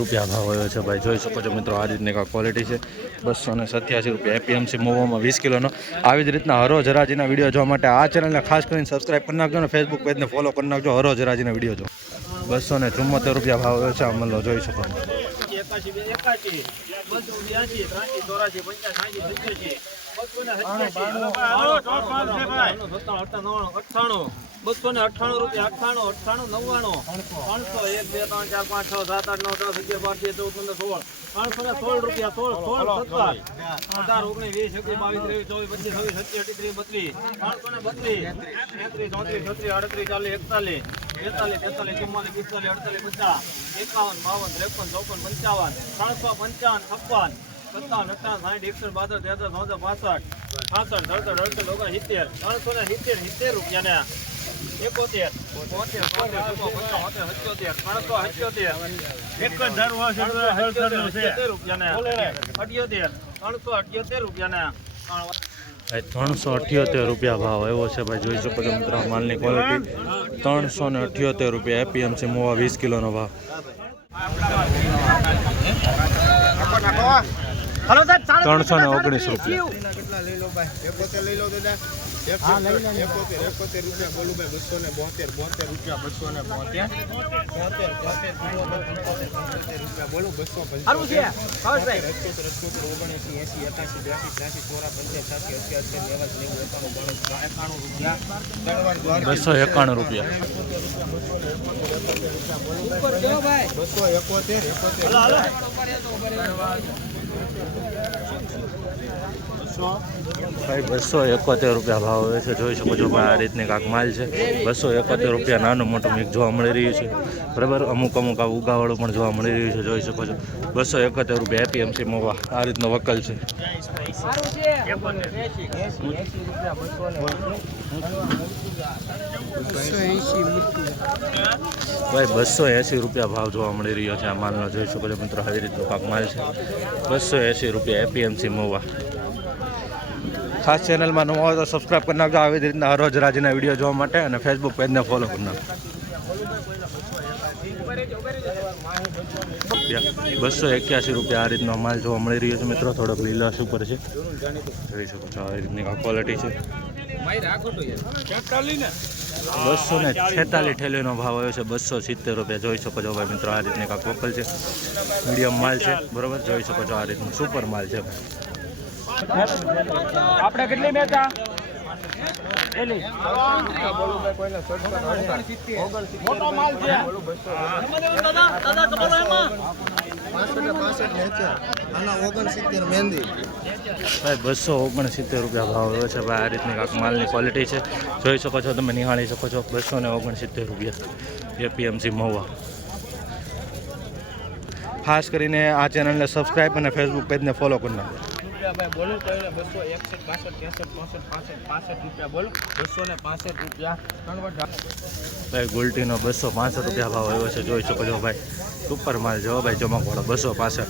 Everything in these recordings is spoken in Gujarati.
રૂપિયા ભાવ આવ્યો છે ભાઈ, જોઈ શકો છો મિત્રો. આ રીતની ક્વોલિટી છે. 287 રૂપિયા એપીએમસી મોવામાં 20 કિલોનો. આવી જ રીતના હરોજ હરાજીના વિડીયો જોવા માટે આ ચેનલને ખાસ કરીને સબસ્ક્રાઈબ કરી નાખજો અને ફેસબુક પેજને ફોલો કરી નાખજો. હરોજ હરાજીના વિડીયો જો. 274 રૂપિયા ભાવ આવ્યો છે. અમલો જોઈ શકો. 298 રૂપિયા 98 99 300 1 2 3 4 5 6 7 8 9 10 11 12 13 14 15 16 316 રૂપિયા 16 17 18 19 20 21 22 23 24 25 26 27 28 33 34 35 36 38 39 40 41 42 43 44 45 51 52 53 54 55 355 57 58 60 61 63 રૂપિયા 71 રૂપિયા ભાવ આવ્યો છે ભાઈ, જોઈ શકો છો મિત્રો. માલની ક્વોલિટી 378 રૂપિયા એપીએમસી મોવા 20 કિલોનો ભાવ. 319 રૂપિયા. ભાઈ 271 રૂપિયા ભાવ આવે છે, જોઈ શકો છો ભાઈ. આ રીતની કાંક માલ છે. 271 રૂપિયા નાનું મોટું મિક્સ જોવા મળી રહ્યું છે, બરાબર. અમુક આ ઉગાવાળું પણ જોવા મળી રહ્યું છે, જોઈ શકો છો. 271 રૂપિયા એપીએમસી મોવા આ રીતનો વકલ છે. ભાઈ 280 રૂપિયા ભાવ જોવા મળી રહ્યો છે આ માલનો, જોઈ શકો છો મિત્રો. આવી રીતનો કાંક માલ છે. 280 રૂપિયા એપીએમસી મોવા. ખાસ ચેનલમાં નવા હોય તો સબસ્ક્રાઈબ કરી નાખજો આવી રીતના હરોજ રાજીના વિડીયો જોવા માટે, અને ફેસબુક પેજને ફોલો કરી નાખજો. 281 રૂપિયા આ રીતનો માલ જોવા મળી રહ્યો છે મિત્રો. થોડોક લીલાશ ઉપર છે, જોઈ શકો છો. આવી રીતની ક્વોલિટી છે. 246 ઠેલીનો ભાવ આવ્યો છે. 270 રૂપિયા જોઈ શકો છો ભાઈ મિત્રો. આ રીતની કાંક વકલ છે. મીડિયમ માલ છે, બરોબર. જોઈ શકો છો આ રીતનું સુપર માલ છે. આપણે કેટલી મેચા મોટો માલ છે. મહેંદી 269 રૂપિયા ભાવ આવ્યો છે ભાઈ. આ રીતની કાંક માલની ક્વોલિટી છે, જોઈ શકો છો તમે, નિહાળી શકો છો. 269 રૂપિયા એપીએમસી મહુવા. ખાસ કરીને આ ચેનલને સબસ્ક્રાઈબ અને ફેસબુક પેજને ફોલો કરી નાખો. બોલો 261 62 બોલો 265 રૂપિયા. ભાઈ ગોલ્ટીનો 265 રૂપિયા ભાવ આવ્યો છે, જોઈ શકો છો ભાઈ. સુપર માલ જો ભાઈ, ચમકવાળો 265.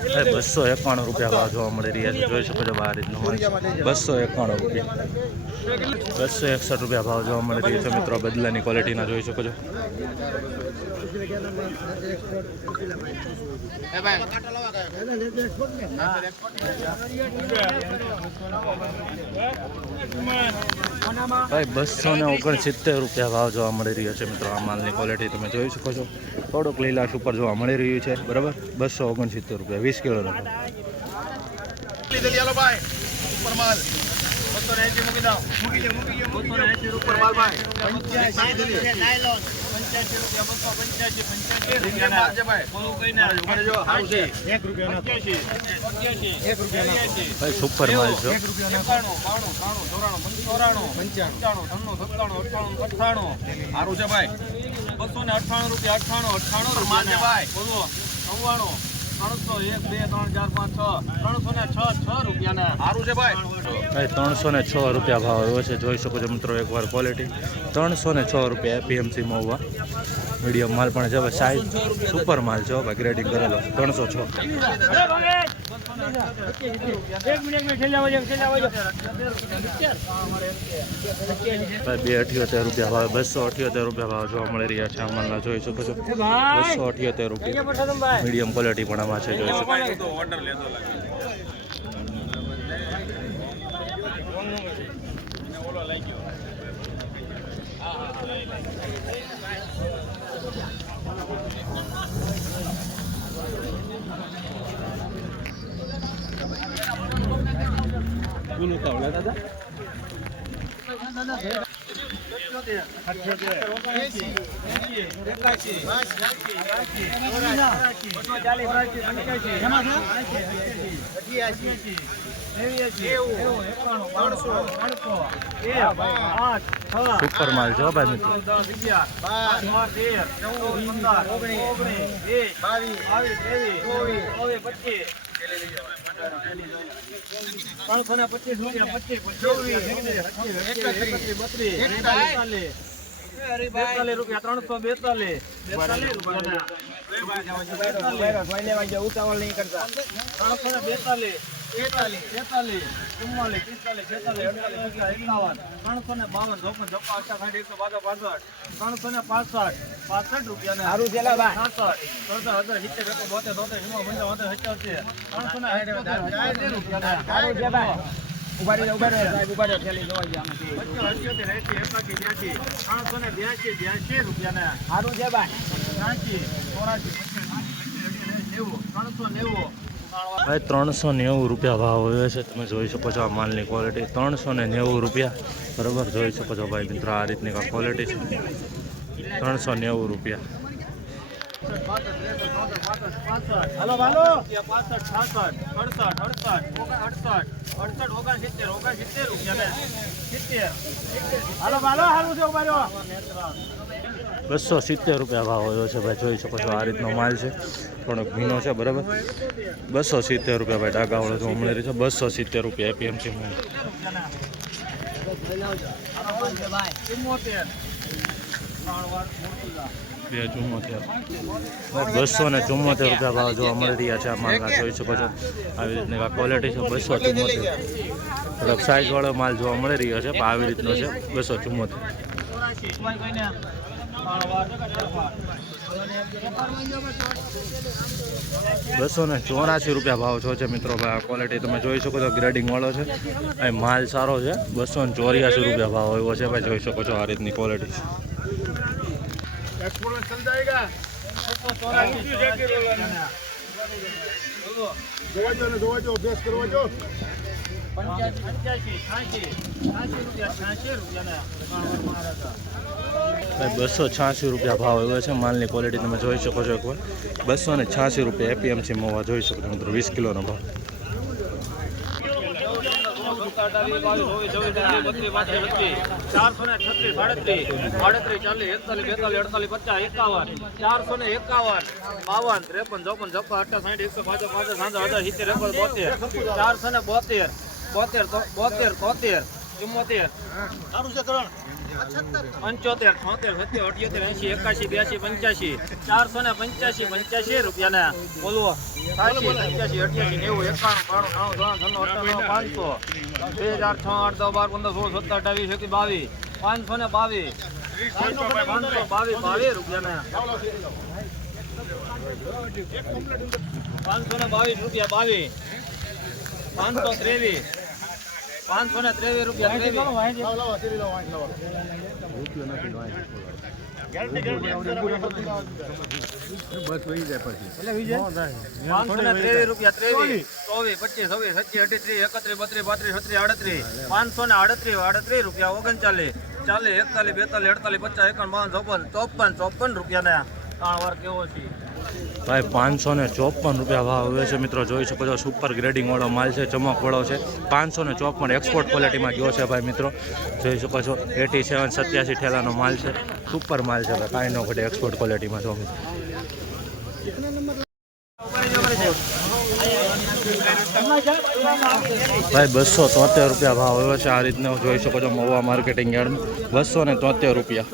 ભાઈ 291 રૂપિયા ભાવ જોવા મળી રહ્યા છે, જોઈ શકો છો. આ રીતનો માલ 291 રૂપિયા. 261 રૂપિયા ભાવ જોવા મળી રહ્યો છે મિત્રો. બદલાની ક્વોલિટીના જોઈ શકો છો. ભાઈ 269 રૂપિયા ભાવ જોવા મળી રહ્યો છે મિત્રો. આ માલની ક્વોલિટી તમે જોઈ શકો છો. થોડુંક લીલાશ ઉપર જોવા મળી રહ્યું છે, બરાબર. 269 રૂપિયા 20 કિલોનો. 280 રૂપિયા ભાઈ સુપર માલ છે. સારું છે ભાઈ. 298 રૂપિયા 98 બોલો 99 300 1 2 3 4 5 6 306 રૂપિયા સારું છે ભાઈ. ભાઈ 306 રૂપિયા ભાવ આવ્યો છે. જોઈ શકો છો મિત્રો એકવાર ક્વોલિટી 306 રૂપિયા એપીએમસી મહુવા. મીડિયમ માલ પણ છે ભાઈ, સાઈઝ સુપર માલ છે ભાઈ, ગ્રેડિંગ કરેલો 306. ભાઈ 278 રૂપિયા ભાવ, 278 રૂપિયા ભાવ જોવા મળી રહ્યા છે આ માલના. જોઈ શકો છો 278 રૂપિયા. મીડિયમ ક્વોલિટી પણ આમાં છે, જોઈ શકો છો. સુપર માલ છે ભાઈ મિત્રો. 325 રૂપિયા 42 રૂપિયા 342 ઉતાવળ નહીં કરતા. 342 43 44 44 45 46 47 58 352 365 65 રૂપિયા સારું છે 390 રૂપિયા ભાવ આવ્યો છે. તમે જોઈ શકો છો આ માલની ક્વોલિટી 390 રૂપિયા બરાબર. જોઈ શકો છો ભાઈ મિત્રો આ રીતની ક્વોલિટી છે 390 રૂપિયા. હાલો હાલો 65 66 68 રૂપિયા 270 રૂપિયા ભાવ આવ્યો છે ભાઈ. જોઈ શકો છો આ રીતનો માલ છે, થોડોક ભીનો છે બરાબર. 270 રૂપિયા ભાઈ. ડાગાવાળો જોવા મળી રહ્યો છે 270 રૂપિયા એપીએમસી. 274 રૂપિયા ભાવ જોવા મળી રહ્યા છે આ માલના. જોઈ શકો છો આવી રીતની ક્વોલિટી છે 274. થોડોક સાઇઝવાળો માલ જોવા મળી રહ્યો છે પણ આવી રીતનો છે 274. 284 રૂપિયા ભાવ છો છે મિત્રો ભાઈ. આ ક્વોલિટી તમે જોઈ શકો છો ગ્રેડિંગ વાળો છે. અહીં માલ સારો છે. 284 રૂપિયા ભાવ આવ્યો છે ભાઈ. જોઈ શકો છો આ રીતની ક્વોલિટી છે. ભાઈ 286 રૂપિયા ભાવ આવ્યો છે. માલની ક્વોલિટી તમે જોઈ શકો છો એકવાર. 286 રૂપિયા એપીએમસી મહુવા. જોઈ શકો છો મિત્રો 20 કિલોનો ભાવ. 485 રૂપિયા બોલવો 85 88 90 91 522 રૂપિયા 522 રૂપિયા 523 523 રૂપિયા 538 રૂપિયા 39 40, 41, 42, 43, 54, 55, 54 રૂપિયાને 3 વાર કેવો છે ભાઈ 554 રૂપિયા ભાવ હવે છે મિત્રો. જોઈ શકો છો સુપર ગ્રેડિંગ વાળો માલ છે, ચમકવાળો છે. 554 એક્સપોર્ટ ક્વોલિટીમાં ગયો છે ભાઈ મિત્રો. જોઈ શકો છો 87, 87 ઠેલાનો માલ છે. સુપર માલ છે ભાઈ, કાંઈ ન ઘટે એક્સપોર્ટ ક્વોલિટીમાં. જો મિત્રો ભાઈ 273 રૂપિયા ભાવ આવ્યો છે. આ રીતના જોઈ શકો છો મહુવા માર્કેટિંગ યાર્ડમાં 273 રૂપિયા.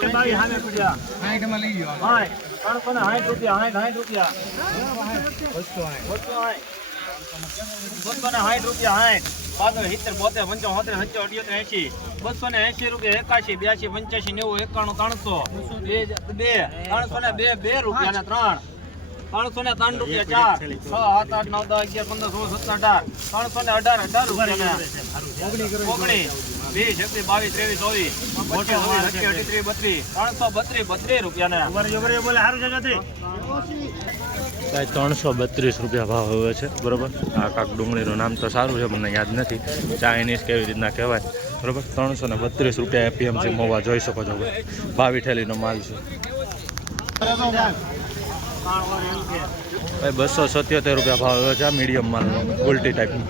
360 રૂપિયા 60 રૂપિયા 260 રૂપિયા 70, 72, 75, 80, 280 રૂપિયા 81, 82, 85, 90, 91, 302, 302 રૂપિયા 303 રૂપિયા 4, 6, 7, 8, 9, 10, 11, 15, 16, 17, 318 રૂપિયા 19, 20, 21, 22, 23, 24, 32 રૂપિયા 332 રૂપિયા ભાવ હવે છે બરોબર. આ કાક ડુંગળીનું નામ તો સારું છે, મને યાદ નથી, ચાઇનીઝ કેવી રીતના કહેવાય બરોબર. 332 રૂપિયા એપીએમસી મહુવા જોઈ શકો છો. 22 ઠેલીનો માલ છે ભાઈ. 277 રૂપિયા ભાવ હવે છે મીડિયમ માલનો, ઉલટી ટાઈપનો.